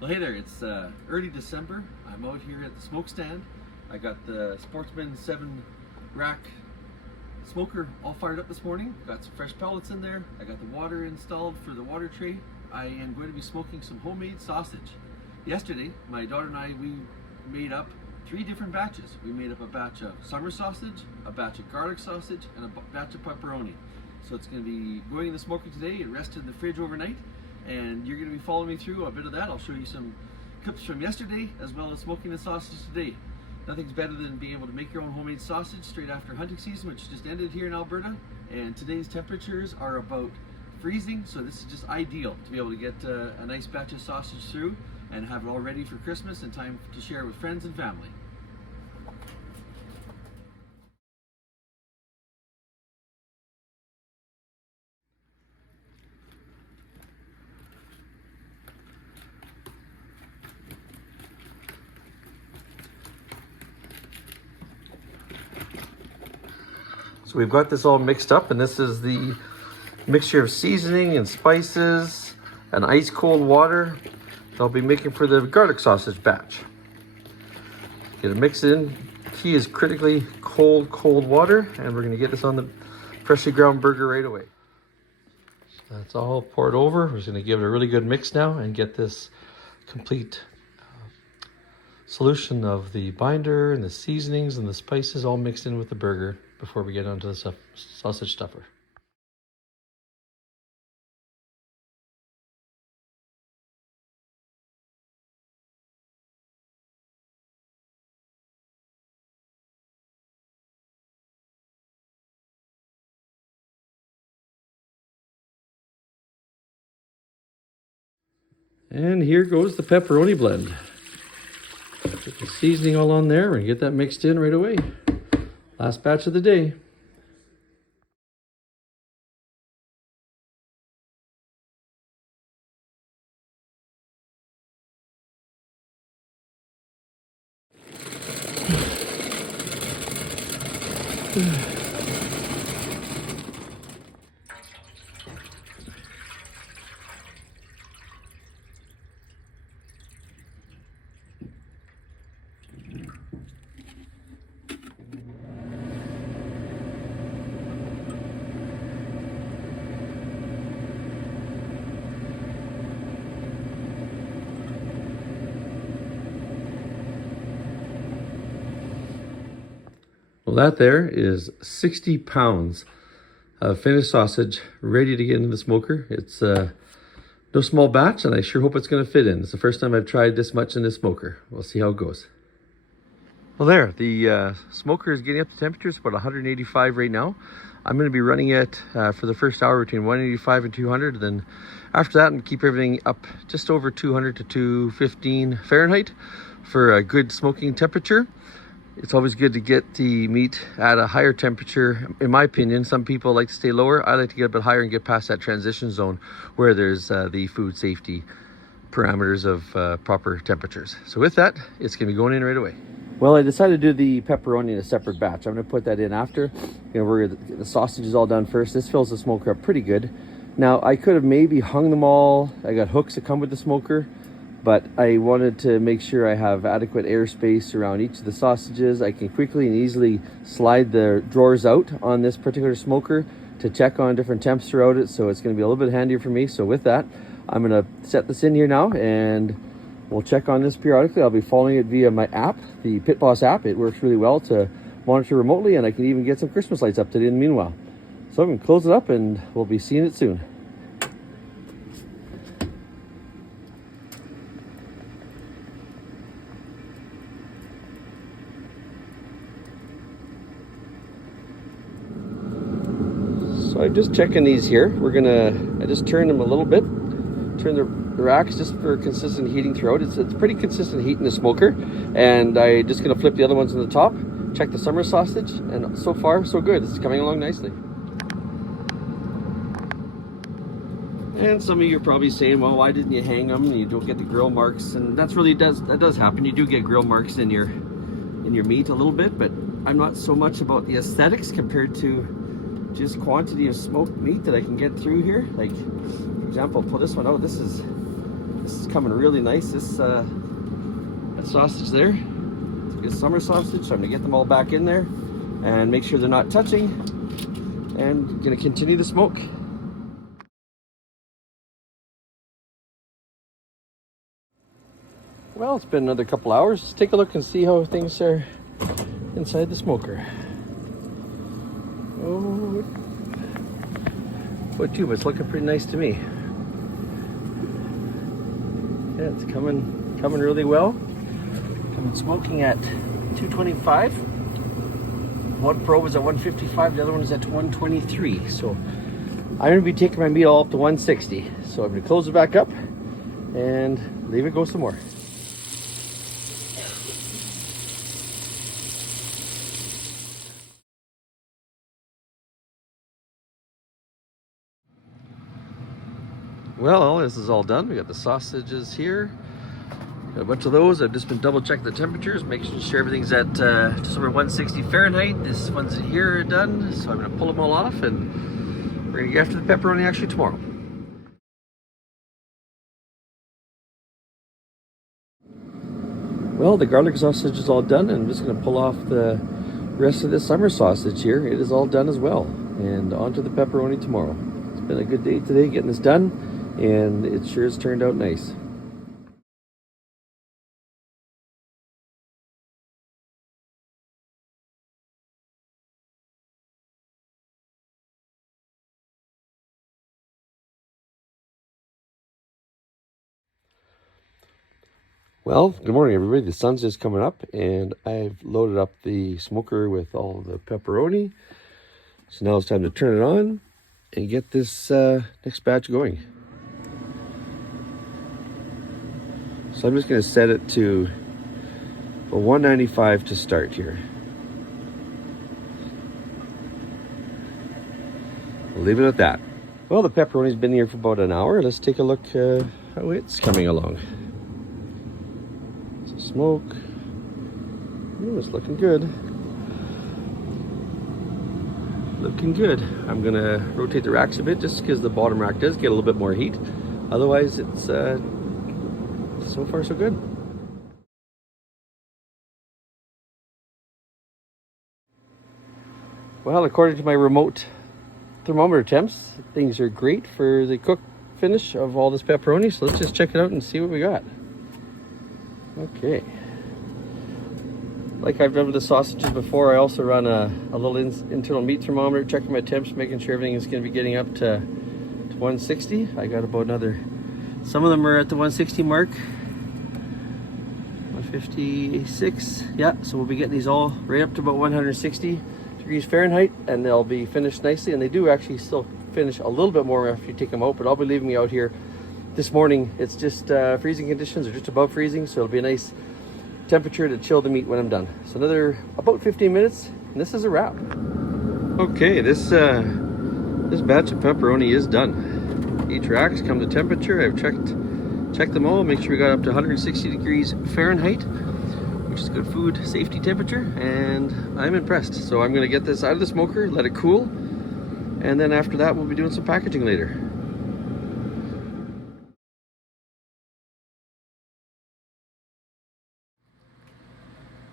Well, hey there, it's early December. I'm out here at the smoke stand. I got the Sportsman 7 rack smoker all fired up this morning. Got some fresh pellets in there. I got the water installed for the water tray. I am going to be smoking some homemade sausage. Yesterday, my daughter and I, we made up 3 different batches. We made up a batch of summer sausage, a batch of garlic sausage, and a batch of pepperoni. So it's going to be going in the smoker today. It rested in the fridge overnight. And you're going to be following me through a bit of that. I'll show you some clips from yesterday as well as smoking the sausage today. Nothing's better than being able to make your own homemade sausage straight after hunting season, which just ended here in Alberta. And today's temperatures are about freezing, so this is just ideal to be able to get a nice batch of sausage through and have it all ready for Christmas in time to share with friends and family. So we've got this all mixed up, and this is the mixture of seasoning and spices and ice cold water that I'll be making for the garlic sausage batch. Get it mixed in. Key is critically cold water, and we're gonna get this on the freshly ground burger right away. So that's all poured over. We're just gonna give it a really good mix now and get this complete solution of the binder and the seasonings and the spices all mixed in with the burger before we get onto the sausage stuffer. And here goes the pepperoni blend. Get the seasoning all on there and get that mixed in right away. Last batch of the day. Well, that there is 60 pounds of finished sausage ready to get into the smoker. It's no small batch, and I sure hope it's going to fit in. It's the first time I've tried this much in this smoker. We'll see how it goes. Well, there, the smoker is getting up to temperatures about 185 right now. I'm going to be running it for the first hour between 185 and 200. Then after that, and keep everything up just over 200 to 215 Fahrenheit for a good smoking temperature. It's always good to get the meat at a higher temperature. In my opinion, some people like to stay lower. I like to get a bit higher and get past that transition zone where there's the food safety parameters of proper temperatures. So with that, it's going to be going in right away. Well, I decided to do the pepperoni in a separate batch. I'm going to put that in after. The sausage is all done first. This fills the smoker up pretty good. Now, I could have maybe hung them all. I got hooks that come with the smoker, but I wanted to make sure I have adequate airspace around each of the sausages. I can quickly and easily slide the drawers out on this particular smoker to check on different temps throughout it, so it's going to be a little bit handier for me. So with that, I'm going to set this in here now, and we'll check on this periodically. I'll be following it via my app, the Pitboss app. It works really well to monitor remotely, and I can even get some Christmas lights up today in the meanwhile. So I'm going to close it up, and we'll be seeing it soon. So I'm just checking these here. I just turned them a little bit. Turn the racks just for consistent heating throughout. It's pretty consistent heat in the smoker. And I'm just gonna flip the other ones on the top, check the summer sausage, and so far, so good. It's coming along nicely. And some of you are probably saying, well, why didn't you hang them? You don't get the grill marks. And that does happen. You do get grill marks in your meat a little bit, but I'm not so much about the aesthetics compared to just quantity of smoked meat that I can get through here. Like, for example, pull this one out. This is This is coming really nice. This that sausage there, it's a good summer sausage. So I'm gonna get them all back in there and make sure they're not touching, and gonna continue to smoke. Well, it's been another couple hours. Let's take a look and see how things are inside the smoker. Oh, foot tube, it's looking pretty nice to me. Yeah, it's coming really well. Coming smoking at 225. One probe is at 155, the other one is at 123. So I'm gonna be taking my meat all up to 160. So I'm gonna close it back up and leave it go some more. Well, this is all done. We got the sausages here. Got a bunch of those. I've just been double checking the temperatures, making sure everything's at just over 160 Fahrenheit. This one's here done, so I'm gonna pull them all off, and we're gonna get after the pepperoni actually tomorrow. Well, the garlic sausage is all done, and I'm just gonna pull off the rest of this summer sausage here. It is all done as well, and on to the pepperoni tomorrow. It's been a good day today getting this done, and it sure has turned out nice. Well, good morning everybody. The sun's just coming up, and I've loaded up the smoker with all the pepperoni. So now it's time to turn it on and get this next batch going. So I'm just going to set it to a 195 to start here. We'll leave it at that. Well, the pepperoni's been here for about an hour. Let's take a look how it's coming along. So smoke. Ooh, it's looking good. Looking good. I'm going to rotate the racks a bit just because the bottom rack does get a little bit more heat. Otherwise, it's so far so good. Well, according to my remote thermometer temps, things are great for the cook finish of all this pepperoni. So let's just check it out and see what we got. Okay. Like I've done with the sausages before, I also run a little internal meat thermometer, checking my temps, making sure everything is going to be getting up to 160. I got about another, some of them are at the 160 mark. 156, yeah, so we'll be getting these all right up to about 160 degrees Fahrenheit, and they'll be finished nicely. And they do actually still finish a little bit more after you take them out, but I'll be leaving me out here this morning. It's just freezing conditions, or just above freezing, so it'll be a nice temperature to chill the meat when I'm done. So another about 15 minutes, and this is a wrap. Okay, this batch of pepperoni is done. Each rack's come to temperature. I've checked them all, make sure we got up to 160 degrees Fahrenheit, which is good food safety temperature, and I'm impressed. So I'm gonna get this out of the smoker, let it cool, and then after that we'll be doing some packaging later.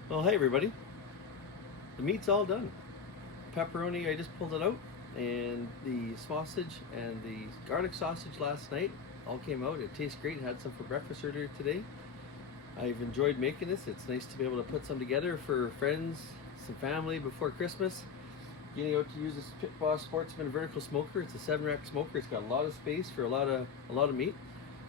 Well, hey everybody, the meat's all done. Pepperoni, I just pulled it out, and the sausage and the garlic sausage last night all came out. It tastes great. Had some for breakfast earlier today. I've enjoyed making this. It's nice to be able to put some together for friends, some family before Christmas. Getting out to use this Pitboss Sportsman vertical smoker. It's a 7-rack smoker. It's got a lot of space for a lot of meat.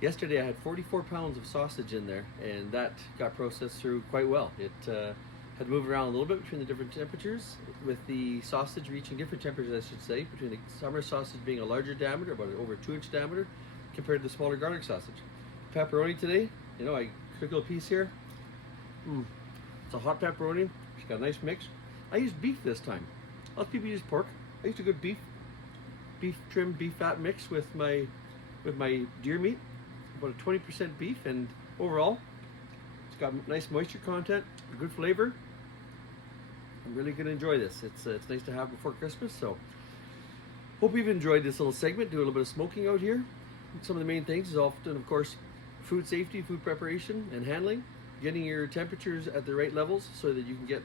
Yesterday I had 44 pounds of sausage in there, and that got processed through quite well. It had to move around a little bit between the different temperatures, with the sausage reaching different temperatures, I should say, between the summer sausage being a larger diameter, about over 2-inch diameter, compared to the smaller garlic sausage. Pepperoni today, you know, I took a little piece here. It's a hot pepperoni. It's got a nice mix. I used beef this time. Lots of people use pork. I used a good beef trim, beef fat mix with my deer meat. About a 20% beef, and overall, it's got nice moisture content, good flavor. I'm really going to enjoy this. It's nice to have before Christmas. So, hope you've enjoyed this little segment. Do a little bit of smoking out here. Some of the main things is often, of course, food safety, food preparation, and handling, getting your temperatures at the right levels so that you can get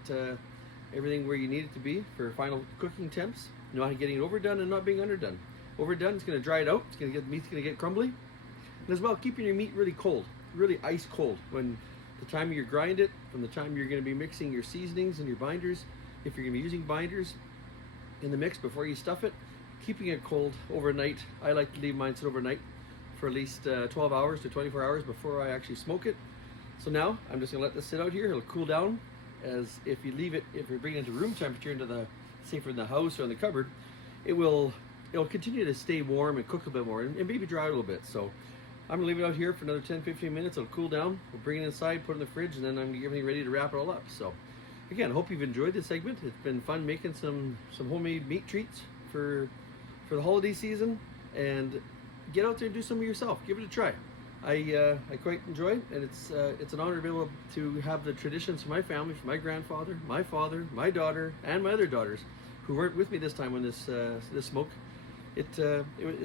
everything where you need it to be for final cooking temps. You know how getting it overdone and not being underdone. Overdone, it's going to dry it out. Meat's going to get crumbly. And as well, keeping your meat really cold, really ice cold. When the time you grind it, from the time you're going to be mixing your seasonings and your binders, if you're going to be using binders in the mix before you stuff it, keeping it cold overnight. I like to leave mine sit overnight for at least 12 hours to 24 hours before I actually smoke it. So now I'm just going to let this sit out here. It'll cool down, as if you leave it, if you bring it into room temperature, into the, say for in the house or in the cupboard, it'll continue to stay warm and cook a bit more and maybe dry a little bit. So I'm gonna leave it out here for another 10-15 minutes. It'll cool down. We'll bring it inside, put it in the fridge, and then I'm gonna get everything ready to wrap it all up. So again, I hope you've enjoyed this segment. It's been fun making some homemade meat treats for the holiday season, and get out there and do some of yourself. Give it a try. I quite enjoy it, and it's an honor to be able to have the traditions from my family, from my grandfather, my father, my daughter, and my other daughters who weren't with me this time when this smoke. It's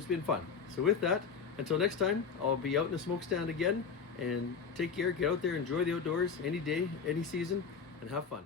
been fun. So with that, until next time, I'll be out in the smokestack again, and take care, get out there, enjoy the outdoors any day, any season, and have fun.